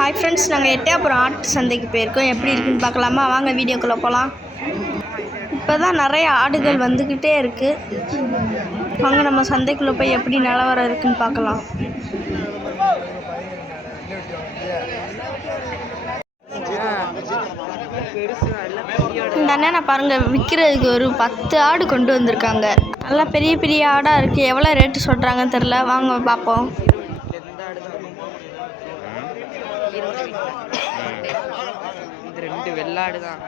Hi friends நாங்கள் எட்டயபுரம் ஆட்டு சந்தைக்கு போயிருக்கோம். எப்படி இருக்குன்னு பார்க்கலாமா? வாங்க வீடியோக்குள்ளே போகலாம் இப்போ தான் நிறைய ஆடுகள் வந்துக்கிட்டே இருக்குது வாங்க நம்ம சந்தைக்குள்ளே போய் எப்படி நிலவரம் இருக்குன்னு பார்க்கலாம். இந்த அண்ணனை பாருங்கள் விற்கிறதுக்கு ஒரு பத்து ஆடு கொண்டு வந்திருக்காங்க. நல்லா பெரிய பெரிய ஆடாக இருக்குது எவ்வளோ ரேட்டு சொல்கிறாங்கன்னு தெரில வாங்க பார்ப்போம். இது ரெண்டு வெள்ளாடு தான்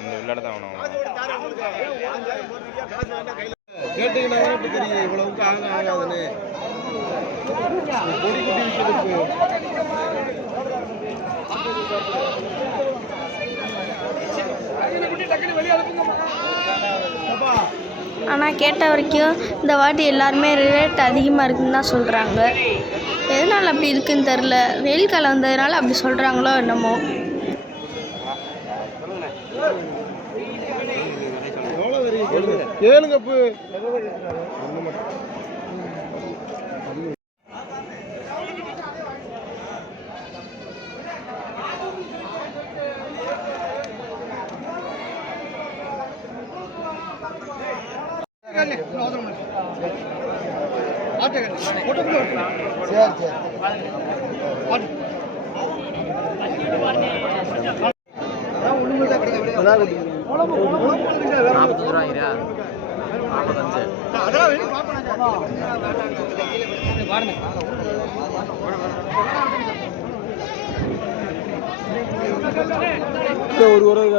இந்த விளையாட தான் வேணும் கேட்டீங்கன்னா எப்படி தெரியும் இவ்வளவுக்கு ஆக ஆகாதுன்னு பொடி குட்டி விற்கிறதுக்கு ஆனால் கேட்ட வரைக்கும் இந்த வாட்டி எல்லாருமே ரேட் அதிகமாக இருக்குன்னு தான் சொல்கிறாங்க எதனால் அப்படி இருக்குன்னு தெரில வெயில் காலம் வந்ததுனால அப்படி சொல்கிறாங்களோ என்னமோ. ஏழுங்க நாற்பத்தஞ்சு ரூபா ஐயா நாற்பத்தஞ்சு ஒரு உறவு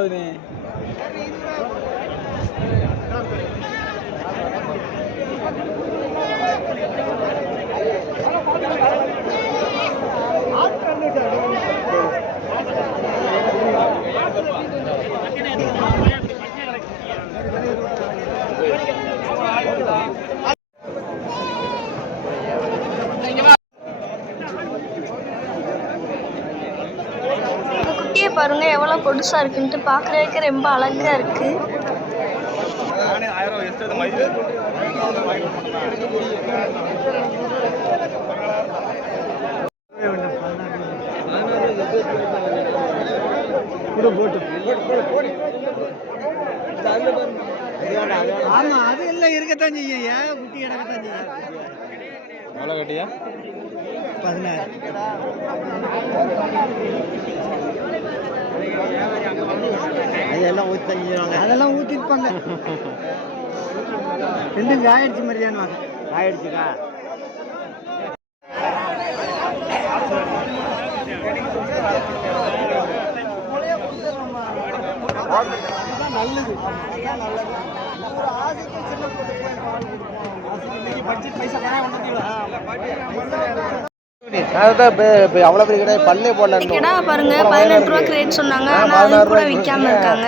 குட்டியை பாருங்கள் எவ்வளோ பொடுசாக இருக்குன்ட்டு. பார்க்குறதுக்கு ரொம்ப அழகாக இருக்குது கூட போட்டு ஆமா அது எல்லாம் இருக்கத்தான் செய்யும். ஏன் குட்டி கிடக்கத்தான் செய்யும்? எவ்வளோ கட்டியா? பதினாறு. அதெல்லாம் ஊற்றி அதெல்லாம் ஊற்றிருப்பாங்க ரெண்டும் காயிடுச்சு மாதிரியான ஆயிடுச்சுக்கா நல்லது. அவ்வளோ பெரிய கடை பல்லே போடல கிடா பாருங்கள் பதினெட்டு ரூபாய்க்கு ரேட் சொன்னாங்க. ஆனால் அது கூட விற்காம இருக்காங்க.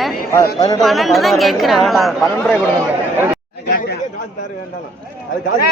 பன்னெண்டு தான் கேட்குறாங்களா பன்னெண்டு ரூபாய் கொடுங்க. அது காசு